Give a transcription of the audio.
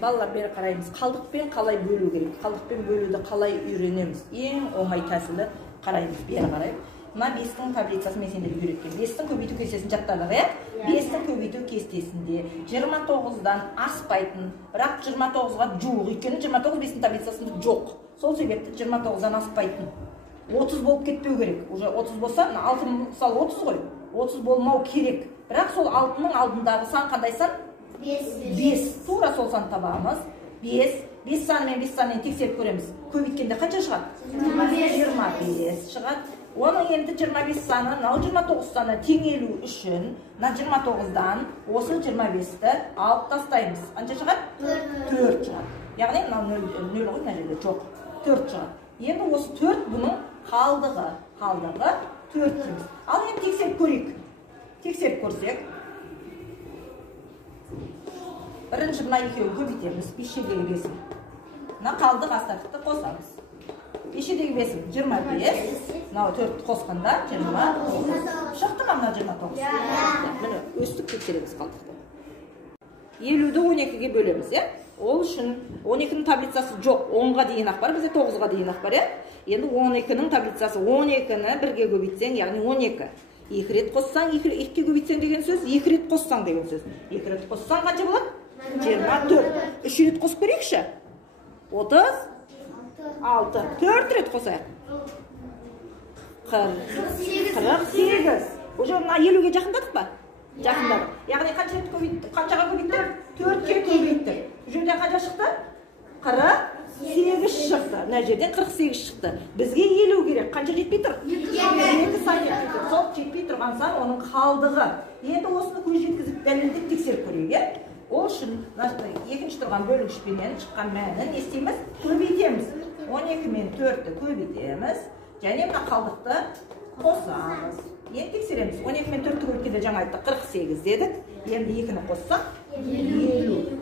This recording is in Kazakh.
Балалар, бері қараймыз. Қалдықпен қалай бөлу керек? Қалдықпен бөлуді қалай үйренеміз? Ең оңай тәсілі қараймыз, бері қарайып. Мына 5-тің таблицасын мен сендерге үйреткен. 5-тің көбейту кестесін жаттадық, иә? 5-тің көбейту кестесінде 29-дан аспайтын, бірақ 29-ға жоқ. Өйткені 29 5-тің таблицасында жоқ. Сол себепті 29-дан аспайтын. 30 болып кетпеу керек. Уже 30 болса, 6 мысалы 30 ғой. 30 болмау керек. Бірақ сол 6-ның алдындағы сан қандай сан? 5. Тура сол сан табамыз. 5. 5 саны мен 5 санын тексеріп көреміз. Көбейткенде қанша шығады? 25 шығады. Оның енді 25 саны, 29 саны теңелу үшін, 29-дан осы 25-ті алып тастаймыз. Қанша шығады? 4 шығады. Яғни 0 ғой, мына жерде жоқ. 4 шығады. Енді осы 4 бұның қалдығы 4 дейміз. Ал енді тексеріп көрейік. Тексеріп көрсек, бірінші мына екеуін көбейтеміз. 5-шедегі 5. Мына қалдық астақтықты қосамыз. 5-шедегі 5, 25. Мынау 4 қосқанда 29. Шықты ма мына 29? Міне өстіп тексереміз қалдықты. 50-ді 12-ге бөлеміз, е? Ол үшін 12-ның таблицасы жоқ. 10-ға дейін ақ бар, бізде 9-ға дейін ақ бар, е? Енді 12-ның таблицасы 12-ні 1-ге көбейтсең, яғни 12. 2 рет қоссаң, 2-ге көбейтсең деген сөз, 2 рет қоссаң деген сөз. 2 рет қоссаң қанша болады? 24. 3 рет қосып көрейікші? 36. 4 рет қосайық. 48. Уже мына 50-ге жақындадық па? Жақындадық. Яғни қаншаға көбейттік? 4-ке көбейттік. Жерден қанша шықты? 48 шықты. Мына жерден 48 шықты. Бізге 50 керек. Қанша жетпей тұр? 2 сан жетпей тұр. Сол жетпей тұрған сан оның қалдығы. Енді осыны көз жеткізіп дәлелдеп тексеріп көрейік. Ол үшін екінші тұрған бөлгішпенен шыққан мәнін не істейміз? Көбейтеміз. 12 мен 4-ті көбейтеміз. Және мына қалдықты қосамыз. Енді тексереміз. 12 мен 4-ті көбейткенде жаңа айттық 48 дедік. Енді 2-ні қоссақ 50.